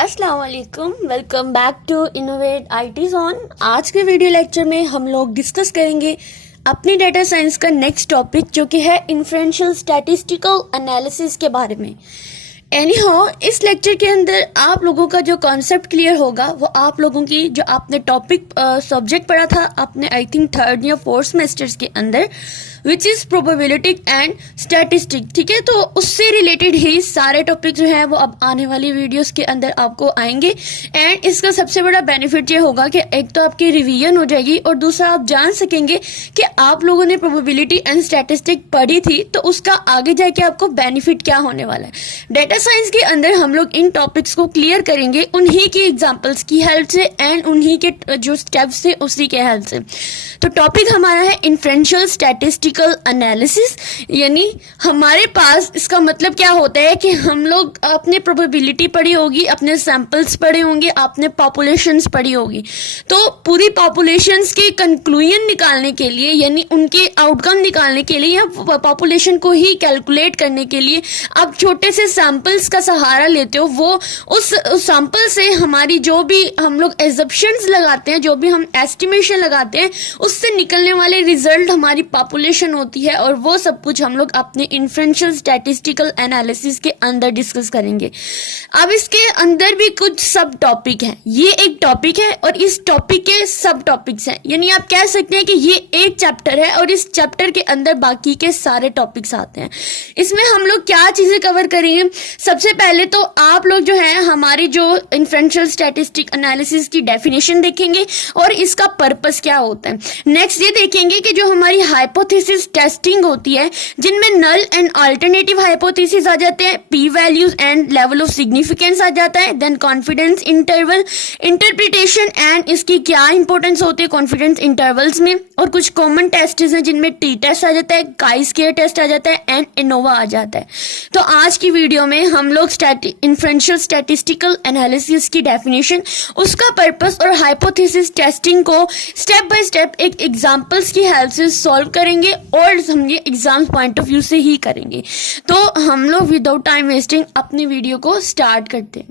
अस्सलाम वालेकुम, welcome back to innovate IT zone. आज के वीडियो लेक्चर में हम लोग डिस्कस करेंगे अपनी डेटा साइंस का नेक्स्ट टॉपिक जो कि है इन्फ्रेंशियल स्टैटिस्टिकल एनालिसिस के बारे में। एनीहाउ इस लेक्चर के अंदर आप लोगों का जो कॉन्सेप्ट क्लियर होगा वो आप लोगों की जो आपने टॉपिक सब्जेक्ट पढ़ा था आपने आई थिंक 3rd या 4th सेमेस्टर्स के अंदर which is probability and statistic, ठीक है। तो उससे रिलेटेड ही सारे टॉपिक जो है वो अब आने वाली वीडियोस के अंदर आपको आएंगे। एंड इसका सबसे बड़ा बेनिफिट ये होगा कि एक तो आपकी रिवीजन हो जाएगी और दूसरा आप जान सकेंगे कि आप लोगों ने प्रोबेबिलिटी एंड स्टैटिस्टिक पढ़ी थी तो उसका आगे जाके आपको बेनिफिट क्या होने वाला है। डेटा साइंस के अंदर हम लोग इन टॉपिक्स को क्लियर करेंगे उन्हीं की एग्जांपल्स की हेल्प से एंड उन्हीं के जो स्टेप्स थे उसी के हेल्प से। तो टॉपिक हमारा है इन्फ्रेंशियल स्टैटिस्टिकल एनालिसिस, यानी हमारे पास इसका मतलब क्या होता है कि हम लोग अपने प्रोबेबिलिटी पढ़ी होगी, अपने सैंपल्स पढ़े होंगे, आपने पॉपुलेशंस पढ़ी होगी। तो पूरी पॉपुलेशंस की कंक्लूजन निकालने के लिए यानी उनके आउटकम निकालने के लिए या पॉपुलेशन को ही कैलकुलेट करने के लिए आप छोटे से सैंपल्स का सहारा लेते हो। वो उस सैंपल से हमारी जो भी हम लोग एजम्पशंस लगाते हैं, जो भी हम एस्टिमेशन लगाते हैं, उससे निकलने वाले रिजल्ट हमारी पॉपुलेशन होती है और वो सब कुछ हम लोग अपने इन्फ्रेंशियल स्टैटिस्टिकल एनालिसिस के अंदर डिस्कस करेंगे। अब इसके अंदर भी कुछ सब टॉपिक हैं, ये एक टॉपिक है और इस टॉपिक के सब टॉपिक्स हैं, यानी आप कह सकते हैं कि ये एक चैप्टर है और इस चैप्टर के अंदर बाकी के सारे टॉपिक्स आते हैं। इसमें हम लोग क्या चीजें कवर करेंगे, सबसे पहले तो आप लोग जो है हमारी जो इन्फ्रेंशियल स्टैटिस्टिक एनालिसिस की डेफिनेशन देखेंगे और इसका पर्पस क्या होता है। नेक्स्ट ये देखेंगे कि जो हमारी हाइपोथेसिस टेस्टिंग होती है जिनमें नल एंड अल्टरनेटिव हाइपोथेसिस आ जाते हैं, P values and level of significance आ जाता है, then confidence interval, interpretation and इसकी क्या इंपॉर्टेंस होती है कॉन्फिडेंस इंटरवल्स में, और कुछ कॉमन टेस्ट हैं जिनमें टी टेस्ट आ जाता है, काई स्क्वायर टेस्ट आ जाता है एंड एनोवा आ जाता है। तो आज की वीडियो में हम लोग इन्फ्रेंशियल स्टैटिस्टिकल एनालिसिस की डेफिनेशन, उसका पर्पस और हाइपोथेसिस टेस्टिंग को स्टेप बाय स्टेप एक एग्जांपल्स की हेल्प से सॉल्व करेंगे और हम ये एग्जाम पॉइंट ऑफ व्यू से ही करेंगे। तो हम लोग विदाउट टाइम वेस्टिंग अपनी वीडियो को स्टार्ट करते हैं।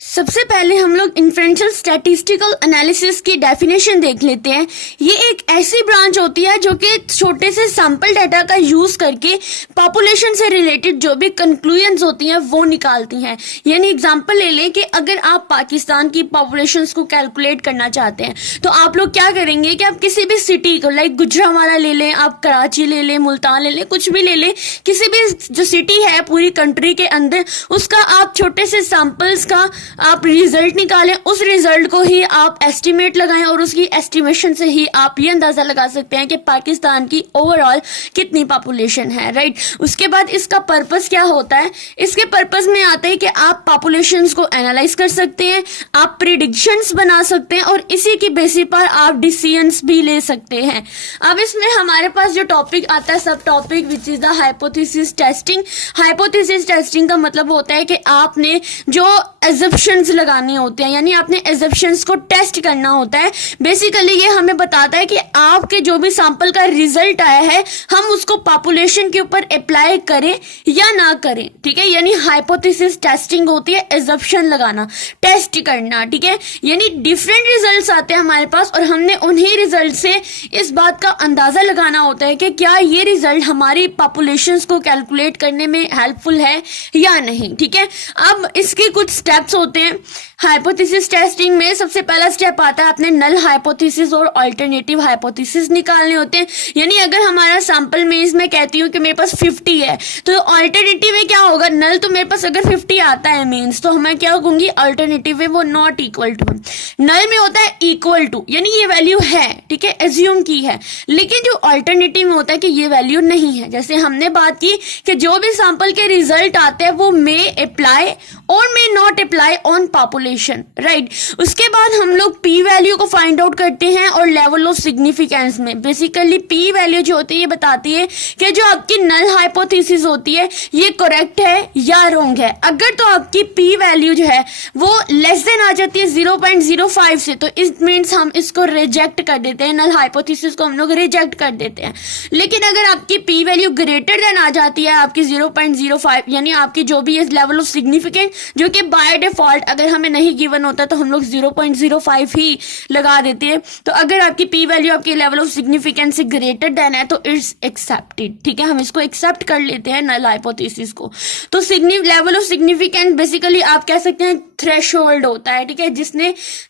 सबसे पहले हम लोग इन्फ्रेंशियल स्टैटिस्टिकल एनालिसिस की डेफिनेशन देख लेते हैं। ये एक ऐसी ब्रांच होती है जो कि छोटे से सैंपल डाटा का यूज करके पॉपुलेशन से रिलेटेड जो भी कंक्लूजन्स होती हैं वो निकालती हैं। यानी एग्जांपल ले लें कि अगर आप पाकिस्तान की पॉपुलेशंस को कैलकुलेट करना चाहते हैं तो आप लोग क्या करेंगे कि आप किसी भी सिटी को लाइक गुजरांवाला ले लें, आप कराची ले लें, मुल्तान ले लें, कुछ भी ले लें, किसी भी जो सिटी है पूरी कंट्री के अंदर उसका आप छोटे से सैंपल्स का आप रिजल्ट निकालें, उस रिजल्ट को ही आप एस्टिमेट लगाएं और उसकी एस्टिमेशन से ही आप ये अंदाजा लगा सकते हैं कि पाकिस्तान की ओवरऑल कितनी पॉपुलेशन है, राइट। उसके बाद इसका पर्पस क्या होता है, इसके पर्पस में आता है कि आप पॉपुलेशंस को एनालाइज कर सकते हैं, आप प्रिडिक्शंस बना सकते हैं और इसी की बेसिस पर आप डिसीजंस भी ले सकते हैं। अब इसमें हमारे पास जो टॉपिक आता है सब topic which is the hypothesis testing. Hypothesis testing का मतलब होता है कि आपने जो एजम्पशंस लगाने होते हैं, यानी आपने एजम्पशंस को टेस्ट करना होता है। बेसिकली ये हमें बताता है कि आपके जो भी सैंपल का रिजल्ट आया है हम उसको पॉपुलेशन के ऊपर अप्लाई करें या ना करें, ठीक है। यानी हाइपोथेसिस टेस्टिंग होती है एजम्पशन लगाना, टेस्ट करना, ठीक है। यानी डिफरेंट रिजल्ट्स आते हैं हमारे पास और हमने उन्हीं रिजल्ट से इस बात का अंदाजा लगाना होता है कि क्या ये रिजल्ट हमारी पॉपुलेशंस को कैलकुलेट करने में हेल्पफुल है या नहीं, ठीक है। अब इसके कुछ स्टेप्स होते हैं हाइपोथेसिस टेस्टिंग में। सबसे पहला स्टेप आता है आपने नल हाइपोथेसिस और अल्टरनेटिव हाइपोथेसिस निकालने होते हैं। यानी अगर हमारा सैंपल में इसमें कहती हूँ कि मेरे पास 50 है तो अल्टरनेटिव में क्या होगा, नल तो मेरे पास अगर 50 आता है मींस तो मैं क्या कहूंगी अल्टरनेटिव में वो नॉट इक्वल टू, नल में होता है इक्वल टू, यानी ये वैल्यू है, ठीक है, एज्यूम की है। लेकिन जो अल्टरनेटिव में होता है कि ये वैल्यू नहीं है। जैसे हमने बात की कि जो भी सैंपल के रिजल्ट आते हैं वो मे अप्लाई और may not apply on population, right. उसके बाद हम लोग पी वैल्यू को फाइंड आउट करते हैं और लेवल ऑफ सिग्निफिकेंस में बेसिकली पी वैल्यू जो होती है ये बताती है कि जो आपकी नल हाइपोथेसिस होती है ये करेक्ट है या रॉन्ग है। अगर तो आपकी पी वैल्यू जो है वो लेस देन आ जाती है 0.05 से तो इट मीन्स हम इसको रिजेक्ट कर देते हैं, नल हाइपोथेसिस को हम लोग रिजेक्ट कर देते हैं। लेकिन अगर आपकी पी वैल्यू ग्रेटर देन आ जाती है आपकी 0.05 यानी आपकी जो भी लेवल ऑफ सिग्निफिकेंस जो कि बाय डिफॉल्ट अगर हमें नहीं गिवन होता तो हम लोग 0.05 ही लगा देते हैं। तो अगर आपकी पी वैल्यू आपके लेवल ऑफ सिग्निफिकेंस से ग्रेटर देन है तो इट्स एक्सेप्टेड, ठीक है, हम इसको एक्सेप्ट कर लेते हैं नल हाइपोथेसिस को। तो लेवल ऑफ सिग्निफिकेंस बेसिकली आप कह सकते हैं थ्रेशोल्ड होता है, ठीक है,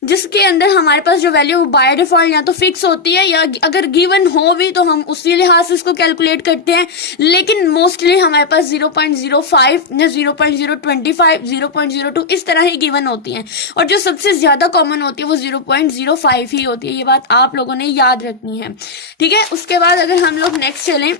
जिसके अंदर हमारे पास जो वैल्यू बाय डिफॉल्ट या तो फिक्स होती है या अगर गिवन हो भी तो हम उसी लिहाज से इसको कैलकुलेट करते हैं, लेकिन मोस्टली हमारे पास 0.05 या 0.025 0.02 इस तरह ही गिवन होती हैं, और जो सबसे ज्यादा कॉमन होती है वो 0.05 ही होती है। ये बात आप लोगों ने याद रखनी है, ठीक है। उसके बाद अगर हम लोग नेक्स्ट चलें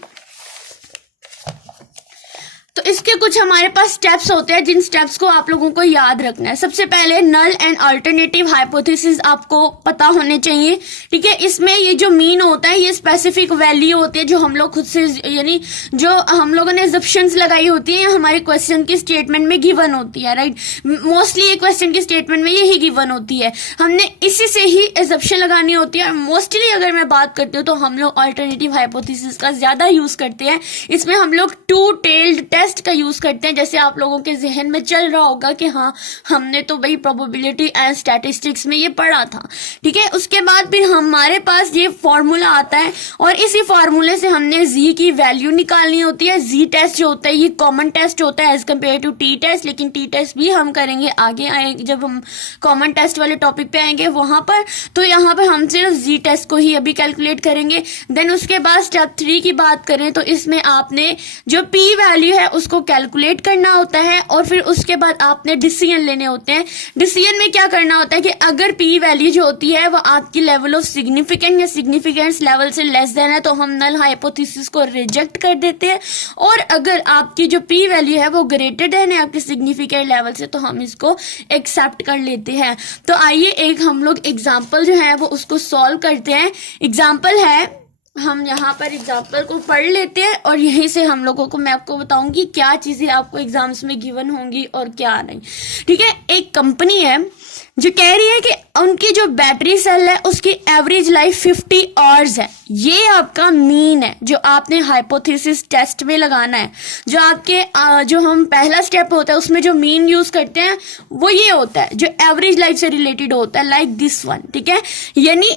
तो इसके कुछ हमारे पास स्टेप्स होते हैं जिन स्टेप्स को आप लोगों को याद रखना है। सबसे पहले नल एंड अल्टरनेटिव हाइपोथेसिस आपको पता होने चाहिए, ठीक है। इसमें ये जो मीन होता है ये स्पेसिफिक वैल्यू होती है जो हम लोग खुद से यानी जो हम लोगों ने एजम्पशंस लगाई होती है हमारे क्वेश्चन की स्टेटमेंट में गिवन होती है, राइट। मोस्टली ये क्वेश्चन की स्टेटमेंट में यही गिवन होती है, हमने इसी से ही एजम्पशन लगानी होती है। मोस्टली अगर मैं बात करती हूँ तो हम लोग अल्टरनेटिव हाइपोथेसिस का ज्यादा यूज करते हैं। इसमें हम लोग टू टेल्ड टेस्ट का यूज करते हैं, जैसे आप लोगों के जहन में चल रहा होगा कि हाँ हमने तो भाई प्रोबेबिलिटी एंड स्टैटिस्टिक्स में ये पढ़ा था, ठीक है। उसके बाद फिर हमारे पास ये फॉर्मूला आता है और इसी फॉर्मूले से हमने जी की वैल्यू निकालनी होती है। जी टेस्ट जो होता है ये कॉमन टेस्ट होता है as compare to T test, लेकिन टी टेस्ट भी हम करेंगे आगे आएंगे जब हम कॉमन टेस्ट वाले टॉपिक पे आएंगे वहां पर। तो यहाँ पे हम सिर्फ जी टेस्ट को ही अभी कैलकुलेट करेंगे। देन उसके बाद स्टेप 3 की बात करें तो इसमें आपने जो पी वैल्यू है उसको कैलकुलेट करना होता है और फिर उसके बाद आपने डिसीजन लेने होते हैं। डिसीजन में क्या करना होता है कि अगर पी वैल्यू जो होती है वो आपकी लेवल ऑफ सिग्निफिकेंस या सिग्निफिकेंस लेवल से लेस देन है तो हम नल हाइपोथेसिस को रिजेक्ट कर देते हैं, और अगर आपकी जो पी वैल्यू है वो ग्रेटर देन है आपके सिग्निफिकेंट लेवल से तो हम इसको एक्सेप्ट कर लेते हैं। तो आइए एक हम लोग एग्जाम्पल जो है वो उसको सॉल्व करते हैं। एग्जाम्पल है, हम यहाँ पर एग्जाम्पल को पढ़ लेते हैं और यहीं से हम लोगों को मैं आपको बताऊंगी क्या चीजें आपको एग्जाम्स में गिवन होंगी और क्या नहीं, ठीक है। एक कंपनी है जो कह रही है कि उनकी जो बैटरी सेल है उसकी एवरेज लाइफ 50 आवर्स है। ये आपका मीन है जो आपने हाइपोथेसिस टेस्ट में लगाना है। जो आपके जो हम पहला स्टेप होता है उसमें जो मीन यूज करते हैं वो ये होता है जो एवरेज लाइफ से रिलेटेड होता है, लाइक दिस वन, ठीक है। यानी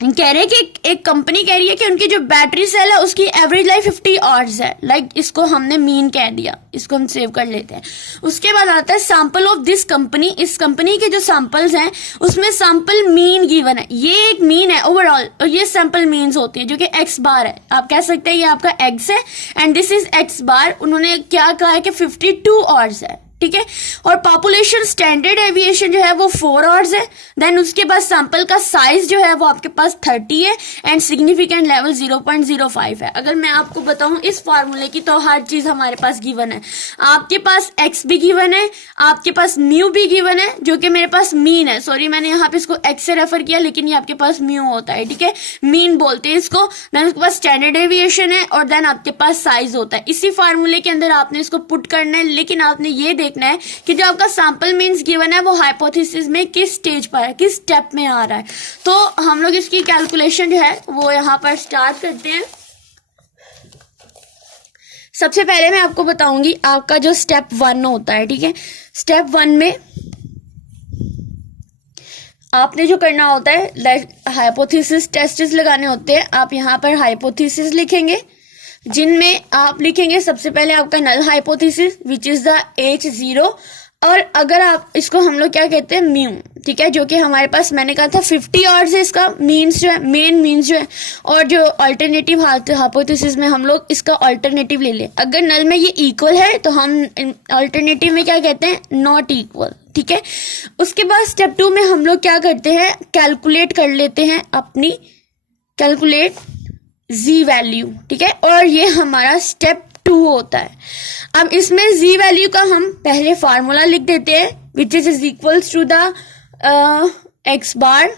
कह रहे हैं कि एक कंपनी कह रही है कि उनकी जो बैटरी सेल है उसकी एवरेज लाइफ 50 आवर्स है, लाइक इसको हमने मीन कह दिया, इसको हम सेव कर लेते हैं। उसके बाद आता है सैंपल ऑफ दिस कंपनी। इस कंपनी के जो सैंपल्स हैं उसमें सैंपल मीन गिवन है, ये एक मीन है ओवरऑल और ये सैंपल मीन्स होती है जो कि एक्स बार है। आप कह सकते हैं ये आपका एक्स है एंड दिस इज एक्स बार। उन्होंने क्या कहा है कि 52 आवर्स है, ठीक है। और पॉपुलेशन स्टैंडर्ड एविएशन जो है वो 4 आवर्स है। देन उसके बाद सैंपल का साइज जो है वो आपके पास 30 है एंड सिग्निफिकेंट लेवल 0.05 है। अगर मैं आपको बताऊं इस फार्मूले की तो हर चीज हमारे पास गिवन है। आपके पास एक्स भी गिवन है, आपके पास म्यू भी गिवन है जो कि मेरे पास मीन है। सॉरी मैंने यहाँ पे इसको एक्स से रेफर किया लेकिन ये आपके पास म्यू होता है, ठीक है, मीन बोलते हैं इसको। देन उसके पास स्टैंडर्ड एविएशन है और देन आपके पास साइज होता है। इसी फार्मूले के अंदर आपने इसको पुट करना है, लेकिन आपने ये देखना है कि जो आपका सैंपल मीन्स गिवन है वो हाइपोथेसिस में किस स्टेज पर है, किस स्टेप में आ रहा है। तो हम लोग इसकी कैलकुलेशन जो है वो यहां पर स्टार्ट करते हैं। सबसे पहले मैं आपको बताऊंगी आपका जो स्टेप 1 होता है, ठीक है। स्टेप 1 में आपने जो करना होता है हाइपोथेसिस टेस्ट्स लगाने होते हैं। आप यहाँ पर हाइपोथेसिस लिखेंगे जिनमें आप लिखेंगे सबसे पहले आपका null hypothesis which is the H0, और अगर आप इसको हम लोग क्या कहते हैं म्यू, ठीक है, जो कि हमारे पास मैंने कहा था 50 आवर्स है इसका मीन्स जो है, मेन मीन्स जो है। और जो अल्टरनेटिव हाइपोथेसिस में हम लोग इसका अल्टरनेटिव ले लें। अगर नल में ये इक्वल है तो हम अल्टरनेटिव में क्या कहते हैं, नॉट इक्वल, ठीक है। उसके बाद स्टेप 2 में हम लोग क्या करते हैं, कैलकुलेट कर लेते हैं अपनी कैलकुलेट जी वैल्यू, ठीक है, और ये हमारा स्टेप 2 होता है। अब इसमें जी वैल्यू का हम पहले फार्मूला लिख देते हैं which is equals to the X bar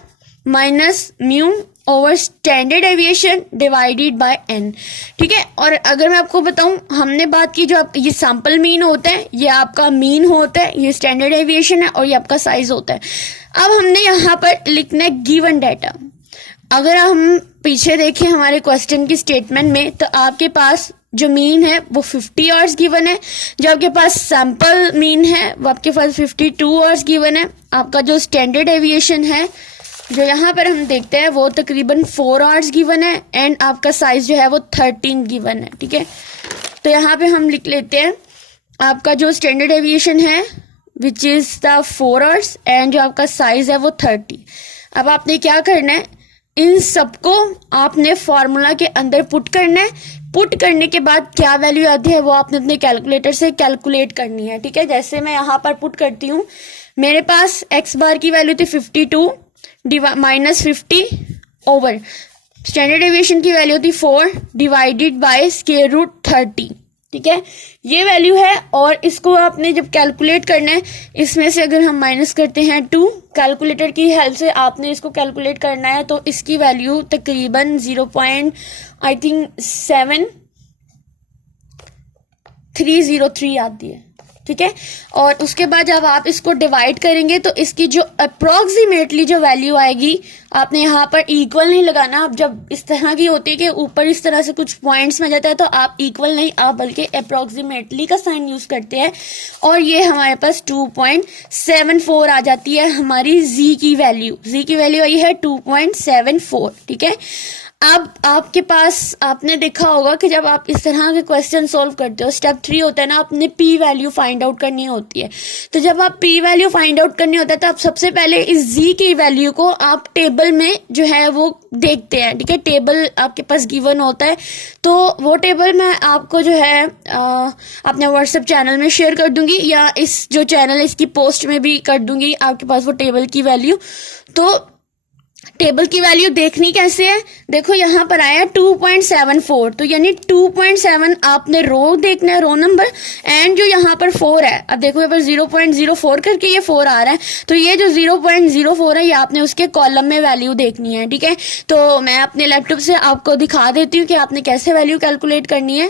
minus mu over standard deviation divided by N, ठीक है। और अगर मैं आपको बताऊं हमने बात की जो ये सैंपल मीन होता है, ये आपका मीन होता है, ये स्टैंडर्ड एविएशन है और ये आपका साइज होता है। अब हमने यहाँ पर लिखना है गिवन डाटा। अगर हम पीछे देखें हमारे क्वेश्चन की स्टेटमेंट में तो आपके पास जो मीन है वो 50 आवर्स गिवन है, जो आपके पास सैंपल मीन है वो आपके पास 52 आवर्स गिवन है, आपका जो स्टैंडर्ड डेविएशन है जो यहाँ पर हम देखते हैं वो तकरीबन 4 आवर्स गिवन है, एंड आपका साइज जो है वो 13 गिवन है। ठीक है, तो यहाँ पे हम लिख लेते हैं आपका जो स्टैंडर्ड डेविएशन है which is the 4 hours and जो आपका साइज है वो 30। अब आपने क्या करना है, इन सबको आपने फॉर्मूला के अंदर पुट करना है। पुट करने के बाद क्या वैल्यू आती है वो आपने अपने कैलकुलेटर से कैलकुलेट करनी है। ठीक है, जैसे मैं यहाँ पर पुट करती हूँ, मेरे पास एक्स बार की वैल्यू थी 52 माइनस 50 ओवर स्टैंडर्ड डेविएशन की वैल्यू थी 4 डिवाइडेड बाय स्क्वायर रूट 30। ठीक है, ये वैल्यू है, और इसको आपने जब कैलकुलेट करना है, इसमें से अगर हम माइनस करते हैं 2, कैलकुलेटर की हेल्प से आपने इसको कैलकुलेट करना है, तो इसकी वैल्यू तकरीबन 0.7303 आती है। ठीक है, और उसके बाद जब आप इसको डिवाइड करेंगे तो इसकी जो अप्रोक्सीमेटली जो वैल्यू आएगी, आपने यहाँ पर इक्वल नहीं लगाना। अब जब इस तरह की होती है कि ऊपर इस तरह से कुछ पॉइंट्स में जाता है तो आप इक्वल नहीं, आप बल्कि अप्रोक्सीमेटली का साइन यूज करते हैं, और ये हमारे पास 2.74 आ जाती है हमारी जी की वैल्यू। जी की वैल्यू आई है 2.74। ठीक है, अब आपके पास आपने देखा होगा कि जब आप इस तरह के क्वेश्चन सॉल्व करते हो, स्टेप 3 होता है ना, आपने पी वैल्यू फाइंड आउट करनी होती है। तो जब आप पी वैल्यू फाइंड आउट करनी होता है तो आप सबसे पहले इस जी की वैल्यू को आप टेबल में जो है वो देखते हैं। ठीक है, टेबल आपके पास गिवन होता है, तो वो टेबल मैं आपको जो है अपने व्हाट्सएप चैनल में शेयर कर दूंगी, या इस जो चैनल है इसकी पोस्ट में भी कर दूंगी आपके पास वो टेबल की वैल्यू। तो टेबल की वैल्यू देखनी कैसे है, देखो यहाँ पर आया 2.74, तो यानी 2.7 आपने रो देखना है, रो नंबर, एंड जो यहाँ पर 4 है, अब देखो यहाँ पर 0.04 करके ये 4 आ रहा है, तो ये जो 0.04 है ये आपने उसके कॉलम में वैल्यू देखनी है। ठीक है, तो मैं अपने लैपटॉप से आपको दिखा देती हूँ कि आपने कैसे वैल्यू कैलकुलेट करनी है।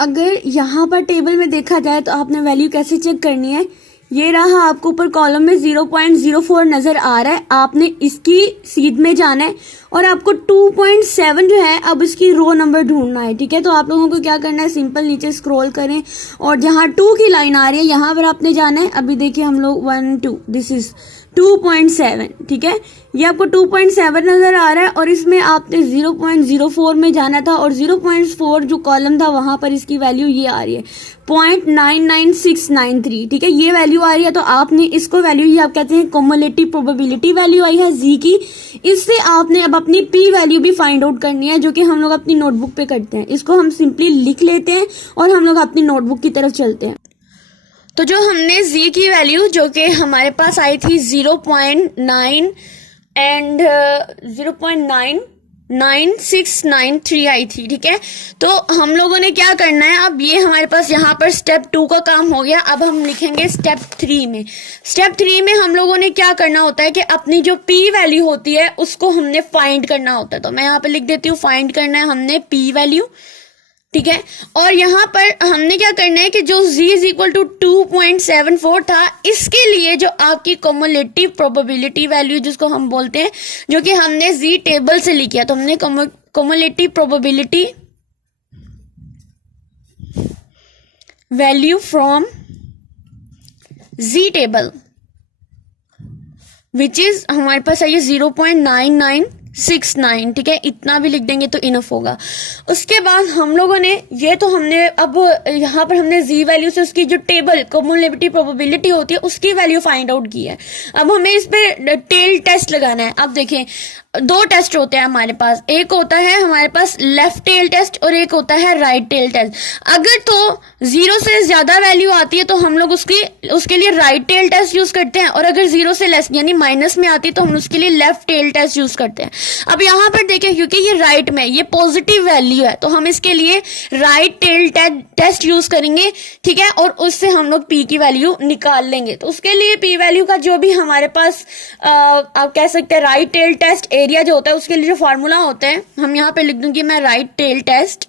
अगर यहाँ पर टेबल में देखा जाए तो आपने वैल्यू कैसे चेक करनी है, ये रहा आपको ऊपर कॉलम में 0.04 नजर आ रहा है, आपने इसकी सीध में जाना है और आपको 2.7 जो है अब इसकी रो नंबर ढूंढना है। ठीक है, तो आप लोगों को क्या करना है, सिंपल नीचे स्क्रॉल करें और जहां 2 की लाइन आ रही है यहाँ पर आपने जाना है। अभी देखिए हम लोग 1 2 दिस इज 2.7। ठीक है, ये आपको 2.7 नजर आ रहा है और इसमें आपने 0.04 में जाना था, और 0.4 जो कॉलम था वहां पर इसकी वैल्यू ये आ रही है 0.99693। ठीक है, ये वैल्यू आ रही है, तो आपने इसको वैल्यू ही आप कहते हैं कॉमुलेटिव प्रोबेबिलिटी वैल्यू आई है जी की। इससे आपने अब अपनी पी वैल्यू भी फाइंड आउट करनी है, जो कि हम लोग अपनी नोटबुक पे करते हैं। इसको हम सिंपली लिख लेते हैं और हम लोग अपनी नोटबुक की तरफ चलते हैं। तो जो हमने जी की वैल्यू जो कि हमारे पास आई थी 0.9 एंड 0.99693 आई थी। ठीक है, तो हम लोगों ने क्या करना है, अब ये हमारे पास यहाँ पर स्टेप 2 का काम हो गया। अब हम लिखेंगे स्टेप 3 में। स्टेप 3 में हम लोगों ने क्या करना होता है कि अपनी जो पी वैल्यू होती है उसको हमने फाइंड करना होता है। तो मैं यहाँ पे लिख देती हूँ, फाइंड करना है हमने पी वैल्यू। ठीक है, और यहाँ पर हमने क्या करना है कि जो z इज इक्वल टू 2.74 था, इसके लिए जो आपकी कॉमुलेटिव प्रोबेबिलिटी वैल्यू जिसको हम बोलते हैं, जो कि हमने z टेबल से लिखी है, तो हमने cumulative probability value from z table which is हमारे पास है 0.9969। ठीक है, इतना भी लिख देंगे तो इनफ होगा। उसके बाद हम लोगों ने हमने अब यहाँ पर हमने जी वैल्यू से उसकी जो टेबल कॉमुलेटिव प्रोबेबिलिटी होती है उसकी वैल्यू फाइंड आउट की है। अब हमें इस पे टेल टेस्ट लगाना है। अब देखें 2 टेस्ट होते हैं हमारे पास, एक होता है हमारे पास लेफ्ट टेल टेस्ट और एक होता है राइट टेल टेस्ट। अगर तो 0 से ज्यादा वैल्यू आती है तो हम लोग उसके लिए राइट टेल टेस्ट यूज करते हैं, और अगर 0 से लेस यानी माइनस में आती है तो हम उसके लिए लेफ्ट टेल टेस्ट यूज करते हैं। अब यहाँ पर देखें, क्योंकि ये राइट में ये पॉजिटिव वैल्यू है तो हम इसके लिए राइट टेल टेस्ट यूज करेंगे। ठीक है, और उससे हम लोग पी की वैल्यू निकाल लेंगे। तो उसके लिए पी वैल्यू का जो भी हमारे पास आप कह सकते हैं राइट टेल टेस्ट एरिया जो होता है उसके लिए जो फॉर्मूला होता है, हम यहां पे लिख दूंगी मैं राइट टेल टेस्ट,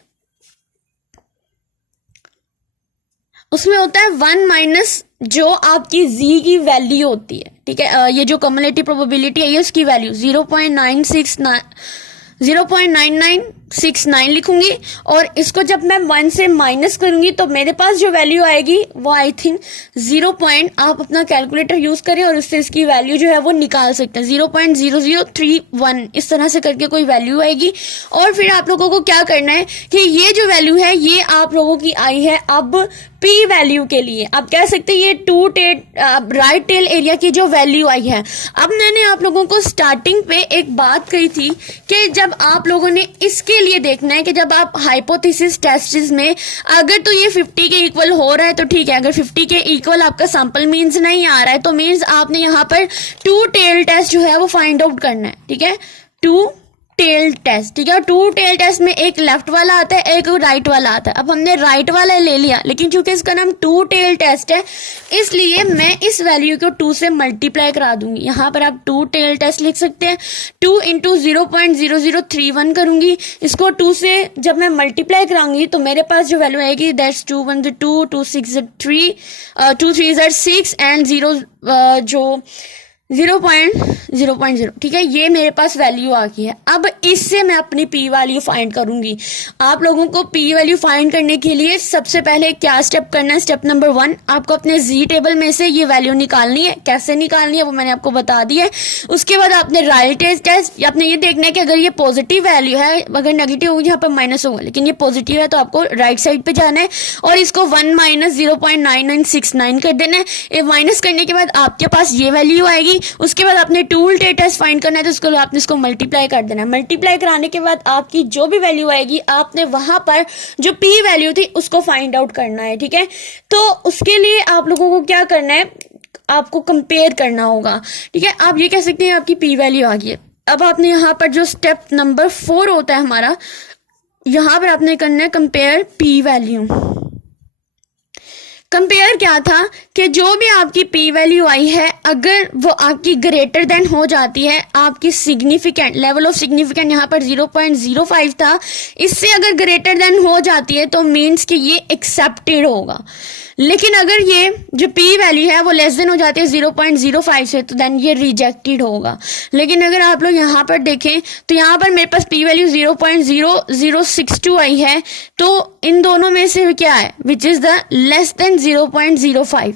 उसमें होता है 1 माइनस जो आपकी जी की वैल्यू होती है। ठीक है, ये जो कम्युलेटिव प्रोबेबिलिटी है ये उसकी वैल्यू 0.99693 0.69 लिखूंगी और इसको जब मैं 1 से माइनस करूंगी तो मेरे पास जो वैल्यू आएगी वो आई थिंक 0. आप अपना कैलकुलेटर यूज करें और उससे इसकी वैल्यू जो है वो निकाल सकते हैं. 0.0031 इस तरह से करके कोई वैल्यू आएगी. और फिर आप लोगों को क्या करना है कि ये जो वैल्यू है ये आप लोगों की आई है अब पी वैल्यू के लिए. आप कह सकते हैं ये राइट टेल एरिया की जो वैल्यू आई है. अब मैंने आप लोगों को स्टार्टिंग पे एक बात कही थी कि जब आप लोगों ने इसके लिए देखना है कि जब आप हाइपोथेसिस टेस्ट में अगर तो ये 50 के इक्वल हो रहा है तो ठीक है. अगर 50 के इक्वल आपका सैंपल मीन्स नहीं आ रहा है तो मीन्स आपने यहाँ पर 2 टेल टेस्ट जो है वो फाइंड आउट करना है. ठीक है, 2 टेल टेस्ट. ठीक है, 2 टेल टेस्ट में एक लेफ्ट वाला आता है एक राइट वाला आता है. अब हमने राइट वाला ले लिया लेकिन चूंकि इसका नाम 2 टेल टेस्ट है इसलिए मैं इस वैल्यू को 2 से मल्टीप्लाई करा दूंगी. यहाँ पर आप 2 टेल टेस्ट लिख सकते हैं. 2 इंटू 0.0031 करूंगी. इसको 2 से जब मैं मल्टीप्लाई कराऊंगी तो मेरे पास जो वैल्यू आएगी दैट्स 2 1 2 2 6 3 2 3 6 एंड 0 जो 0.0. ठीक है, ये मेरे पास वैल्यू आ गई है. अब इससे मैं अपनी पी वैल्यू फाइंड करूंगी. आप लोगों को पी वैल्यू फाइंड करने के लिए सबसे पहले क्या स्टेप करना है. स्टेप नंबर 1, आपको अपने जी टेबल में से ये वैल्यू निकालनी है. कैसे निकालनी है वो मैंने आपको बता दिया है. उसके बाद आपने राइट टेस्ट आपने ये देखना है कि अगर ये पॉजिटिव वैल्यू है, अगर नेगेटिव होगी यहाँ पर माइनस होगा लेकिन ये पॉजिटिव है तो आपको राइट साइड पे जाना है और इसको 1 माइनस 0.9969 कर देना है. ये माइनस करने के बाद आपके पास ये वैल्यू आएगी. उसके बाद आपने टूल टेस्ट फाइंड करना है तो उसको आपने इसको मल्टीप्लाई कर देना है. मल्टीप्लाई कराने के बाद आपकी जो भी वैल्यू आएगी आपने वहां पर जो पी वैल्यू थी उसको फाइंड आउट करना है. ठीक है, तो उसके लिए आप लोगों को क्या करना है, आपको कंपेयर करना होगा. ठीक है, आप ये कह सकते हैं आपकी पी वैल्यू आ गई है. अब आपने यहाँ पर जो स्टेप नंबर 4 होता है हमारा, यहां पर आपने करना है कंपेयर पी वैल्यू. कंपेयर क्या था कि जो भी आपकी पी वैल्यू आई है अगर वो आपकी ग्रेटर देन हो जाती है, आपकी सिग्निफिकेंट लेवल ऑफ सिग्निफिकेंट यहाँ पर 0.05 था, इससे अगर ग्रेटर देन हो जाती है तो मीन्स कि ये एक्सेप्टेड होगा. लेकिन अगर ये जो पी वैल्यू है वो लेस देन हो जाती है 0.05 से तो देन ये रिजेक्टेड होगा. लेकिन अगर आप लोग यहाँ पर देखें तो यहाँ पर मेरे पास पी वैल्यू 0.0062 आई है तो इन दोनों में से क्या है which is the less than 0.05,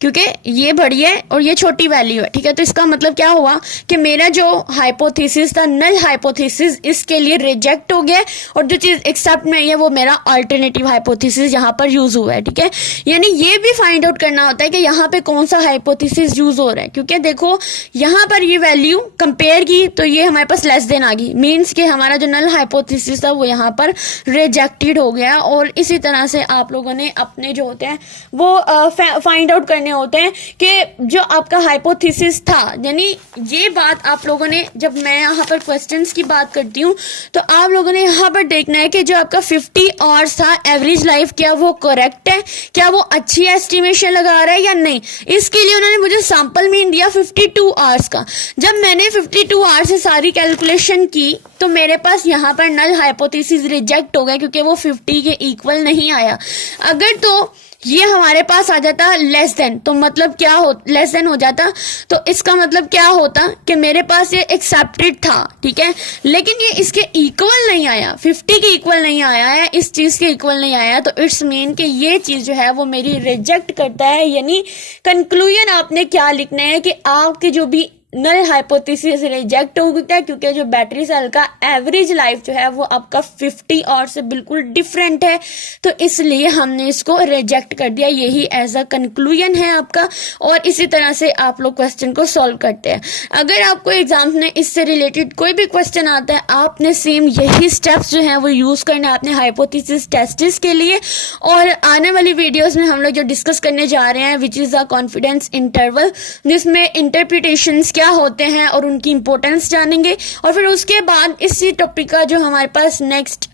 क्योंकि ये बड़ी है और ये छोटी वैल्यू है. ठीक है, तो इसका मतलब क्या हुआ कि मेरा जो हाइपोथेसिस था नल हाइपोथेसिस इसके लिए रिजेक्ट हो गया और जो चीज एक्सेप्ट में है वो मेरा अल्टरनेटिव हाइपोथेसिस यहाँ पर यूज हुआ है. ठीक है, यानी ये भी फाइंड आउट करना होता है कि यहाँ पे कौन सा हाइपोथेसिस यूज हो रहा है. क्योंकि देखो यहाँ पर ये वैल्यू कंपेयर की तो ये हमारे पास लेस देन आ गई, मीन्स कि हमारा जो नल हाइपोथेसिस था वो यहाँ पर रिजेक्टेड हो गया. और इसी तरह से आप लोगों ने अपने जो होते हैं वो फाइंड आउट करने होते हैं कि जो आपका हाइपोथेसिस था, यानी ये बात आप लोगों ने, जब मैं यहाँ पर क्वेश्चंस की बात करती हूँ तो आप लोगों ने यहाँ पर देखना है कि जो आपका 50 आवर्स था एवरेज लाइफ, क्या वो करेक्ट है, क्या वो अच्छी एस्टिमेशन लगा रहा है या नहीं. इसके लिए उन्होंने मुझे सैंपल मीन दिया 52 आवर्स का. जब मैंने 52 आवर्स से सारी कैलकुलेशन की तो मेरे पास यहाँ पर नल हाइपोथेसिस रिजेक्ट हो गया क्योंकि वो 50 के इक्वल नहीं आया. अगर तो ये हमारे पास आ जाता लेस देन, तो मतलब क्या हो, लेस देन हो जाता तो इसका मतलब क्या होता कि मेरे पास ये एक्सेप्टेड था. ठीक है, लेकिन ये इसके इक्वल नहीं आया, 50 के इक्वल नहीं आया है, इस चीज के इक्वल नहीं आया, तो इट्स मीन कि ये चीज जो है वो मेरी रिजेक्ट करता है. यानी कंक्लूजन आपने क्या लिखना है कि आपके जो भी नल हाइपोथेसिस रिजेक्ट हो गया है क्योंकि जो बैटरी सेल का एवरेज लाइफ जो है वो आपका 50 आवर से बिल्कुल डिफरेंट है, तो इसलिए हमने इसको रिजेक्ट कर दिया. यही एज अ कंक्लूजन है आपका. और इसी तरह से आप लोग क्वेश्चन को सॉल्व करते हैं. अगर आपको एग्जाम में इससे रिलेटेड कोई भी क्वेश्चन आता है आपने सेम यही स्टेप्स जो है वो यूज करना है अपने हाइपोथेसिस टेस्ट के लिए. और आने वाली वीडियोज में हम लोग जो डिस्कस करने जा रहे हैं which is a confidence interval, जिसमें इंटरप्रिटेशंस क्या होते हैं और उनकी इंपॉर्टेंस जानेंगे. और फिर उसके बाद इसी टॉपिक का जो हमारे पास नेक्स्ट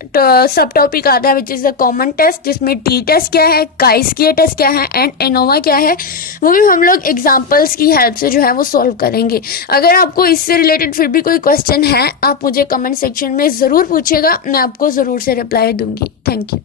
सब टॉपिक आता है which is the common test, जिसमें टी टेस्ट क्या है, काई-स्क्वायर टेस्ट क्या है एंड एनोवा क्या है, वो भी हम लोग एग्जांपल्स की हेल्प से जो है वो सॉल्व करेंगे. अगर आपको इससे रिलेटेड फिर भी कोई क्वेश्चन है आप मुझे कमेंट सेक्शन में जरूर पूछेगा, मैं आपको जरूर से रिप्लाई दूंगी. Thank you.